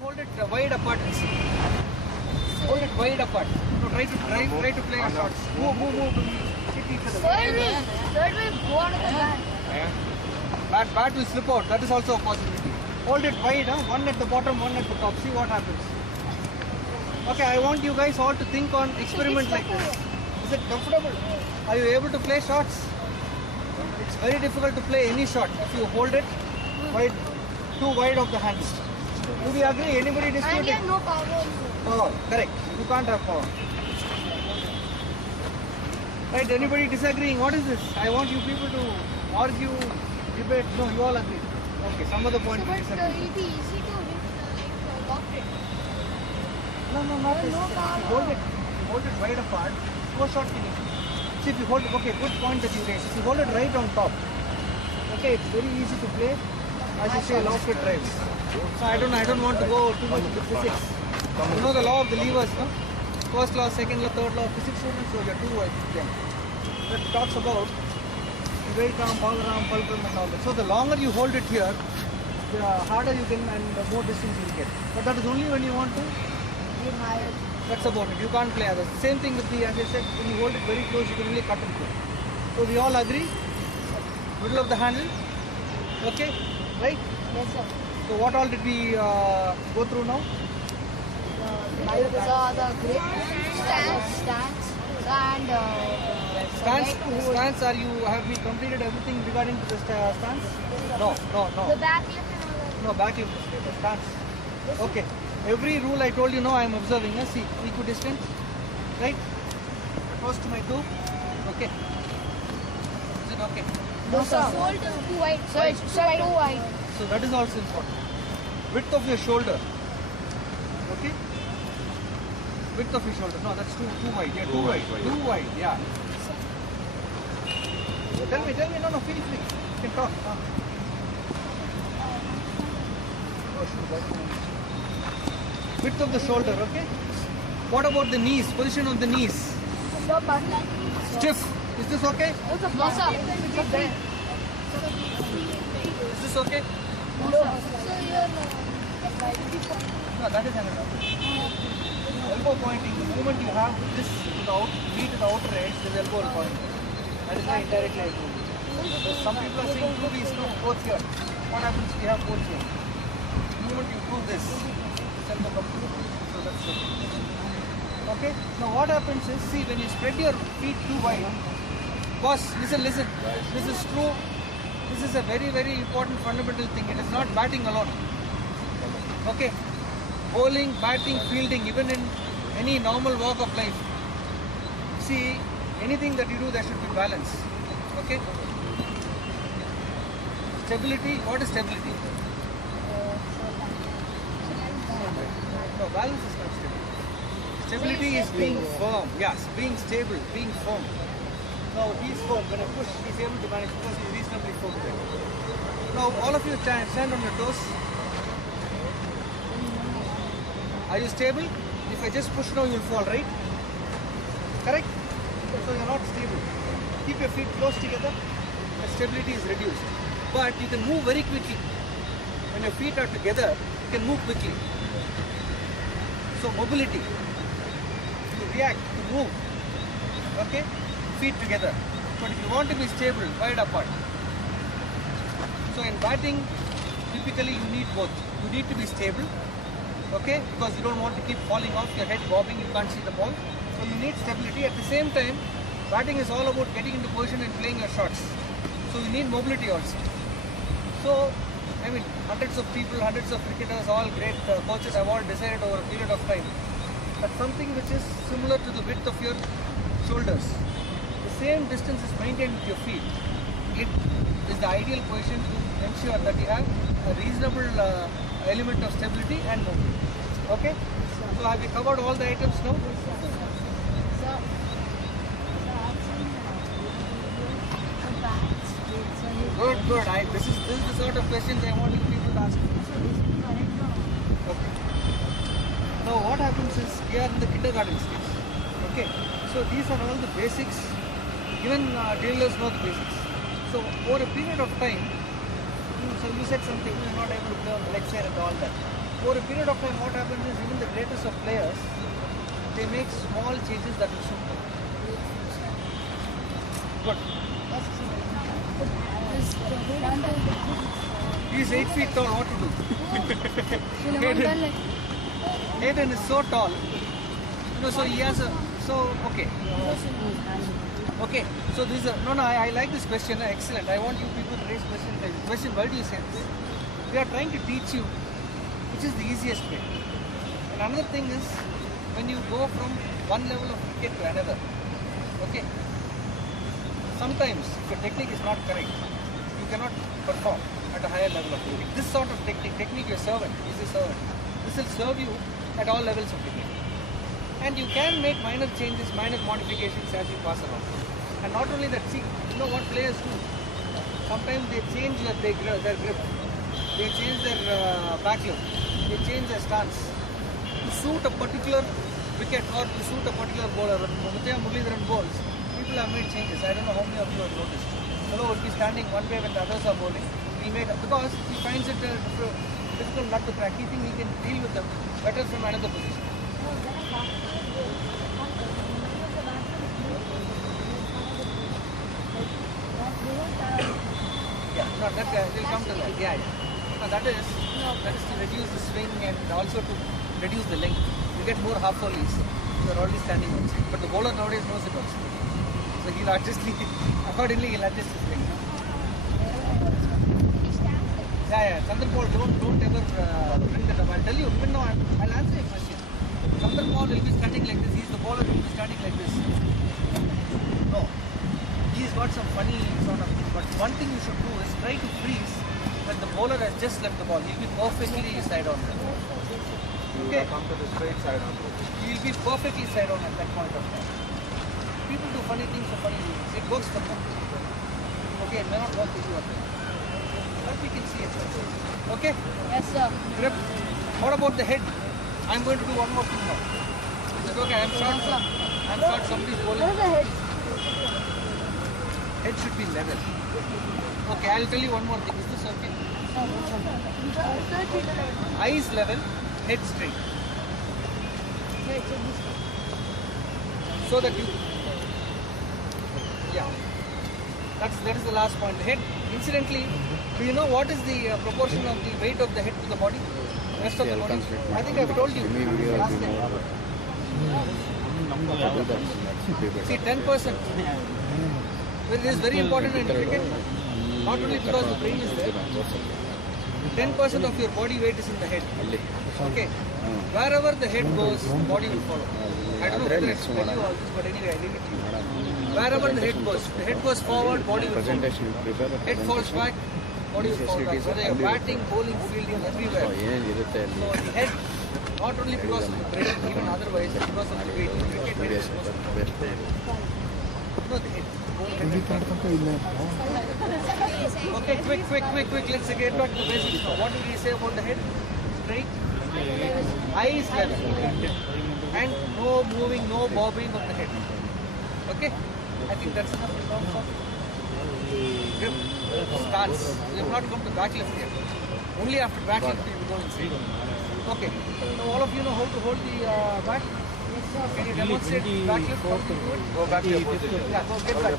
Hold it wide apart and see. Hold it wide apart. No, try to play your shots. Move. Hit each other. Third will go on the back. Bat will slip out. That is also a possibility. Hold it wide, huh? One at the bottom, one at the top. See what happens. Okay, I want you guys all to think on experiment like this. Is it comfortable? Are you able to play shots? It's very difficult to play any shot if you hold it wide, too wide of the hands. Do we agree? Anybody dispute And it? you have no power. Power, correct. You can't have power. Right, anybody disagreeing? What is this? I want you people to argue, debate. No, you all agree. Okay, some of the points we But it disagree. will be easy to lock it. No, not this. No If you hold it wide apart, no shot can you do. See, if you hold it, okay, good point that you raised. If you hold it right on top, okay, it's very easy to play. As you say, loft drives. So I don't want to go too much into physics. You know the law of the levers, no? First law, second law, third law, physics students, so you're two, I think. That talks about weight arm, power arm, fulcrum and all that. So the longer you hold it here, the harder you can and the more distance you get. But that is only when you want to. That's about it. You can't play others. Same thing with the, as I said, when you hold it very close, you can only cut and pull. So we all agree? Middle of the handle? Okay? Right? Yes, sir. So what all did we go through now? The grip, stance, and Stance, have we completed everything regarding to the stance? No. the back lift and all that. No, back lift is later. Stance. Okay. Every rule I told you now I am observing. See, equidistant. Right? Close to my toe. Okay. Is it okay? No, sir. Fold is too wide. Sir, it's too wide. So that is also important. Width of your shoulder. Okay? Width of your shoulder. No, that's too wide. Yeah, too wide. Too wide, yeah. Tell me. No, feel free. You can talk. Oh, shoot, that's nice. Width of the shoulder, okay? What about the knees? Position of the knees. Stiff. Is this okay? No, sir. Is this okay? No, sir. No, that is another. Elbow pointing, the moment you have this to the knee to the outer edge, there is elbow pointing. That is why indirectly I told you. So some people are saying do these two, both here. What happens if you have both here? The moment you do this, elbow comes to the knee. So that's it. Okay? Now what happens is, see, when you spread your feet too wide, boss, listen. This is true. This is a very, very important fundamental thing. It is not batting alone. Okay? Bowling, batting, fielding, even in any normal walk of life. See, anything that you do, there should be balance. Okay? Stability. What is stability? No, balance is not stability. Stability is being firm. Yes, being stable, being firm. Now he's firm. When I push, he's able to manage because he's reasonably firm. Now all of you stand on your toes. Are you stable? If I just push now, you'll fall, right? Correct? So you're not stable. Keep your feet close together. The stability is reduced. But you can move very quickly. When your feet are together, you can move quickly. So mobility. To react, to move. Okay? Feet together. But if you want to be stable, wide apart. So in batting, typically you need both. You need to be stable. Okay, because you don't want to keep falling off, your head bobbing, you can't see the ball. So you need stability. At the same time, batting is all about getting into position and playing your shots. So you need mobility also. So, I mean, hundreds of people, hundreds of cricketers, all great coaches have all decided over a period of time that something which is similar to the width of your shoulders, the same distance is maintained with your feet. It is the ideal position to ensure that you have a reasonable element of stability and mobility. Okay? So have you covered all the items now? Good. This is the sort of questions I want you people to ask. Okay. Now what happens is we are in the kindergarten stage. Okay. So these are all the basics. Even drillers know the basics. So over a period of time, so you said something, you're not able to play on the leg side and all that. over a period of time, what happens is even the greatest of players, they make small changes that will suit them. Good. He is 8 feet tall. What to do? Hayden is so tall. So he has a. So okay. Okay. So this is a, no. I like this question. Excellent. I want you people to raise questions. Like this. Question. Why do you say this? We are trying to teach you which is the easiest way. And another thing is when you go from one level of cricket to another. Okay. Sometimes if your technique is not correct, you cannot perform at a higher level of cricket. This sort of technique your servant, is a servant. This will serve you at all levels of cricket. And you can make minor changes, minor modifications as you pass along. And not only that, see, you know what players do? Sometimes they change their grip, they change their back look, they change their stance to suit a particular wicket or to suit a particular bowler. When Muthiah Muralidharan bowls, people have made changes. I don't know how many of you have noticed. Hello would be standing one way when the others are bowling. He made because he finds it difficult not to crack. He thinks he can deal with them better from another position. Yeah, no, that will come to that. Yeah. No, that is to reduce the swing and also to reduce the length. You get more half volleys. You are already standing on side. But the bowler nowadays knows it also. So he'll adjust accordingly. He'll adjust his swing. Yeah. Chandrapal, don't ever bring that up. I'll tell you. Even now, I'll answer your question. Chandrapal will be standing like this. He's the bowler who will be standing like this. No. He's got some funny sort of. But one thing you should do is try to freeze when the bowler has just left the ball. He'll be perfectly side on. Okay. Come to the straight side on. He'll be perfectly side on at that point of time. People do funny things for funny reasons. It works for them. Okay, it may not work with you. But we can see it. Okay? Yes, sir. Grip. What about the head? I'm going to do one more thing now. Is it okay? I'm short. Somebody's bowling. What is the head? Head should be level. Okay, I'll tell you one more thing. Is this okay? Eyes level, head straight. So that you, yeah, that is the last point. The head, incidentally, do you know what is the proportion of the weight of the head to the body? Rest of the body? I think I've told you last time. See, 10%. It is very important in cricket, not only because the brain is there. 10% of your body weight is in the head. Okay. Wherever the head goes, the body will follow. I don't know whether it's tell you all this, but anyway, I leave it to you. Wherever the head goes forward, body will follow. Head falls back, body will fall back. Whether you're batting, bowling, fielding, everywhere. So the head, not only because of the brain, even otherwise, because of the weight. Cricket head is supposed to be. No, the head. Okay, quick. Let's get back to the basics now. What did he say about the head? Straight. Eyes level. And no moving, no bobbing of the head. Okay? I think that's enough in terms of grip. Stance. We have not come to back left yet. Only after back left we will go inside. Okay. So all of you know how to hold the bat? Can you demonstrate back left? Go back to your position. Yeah, go get back.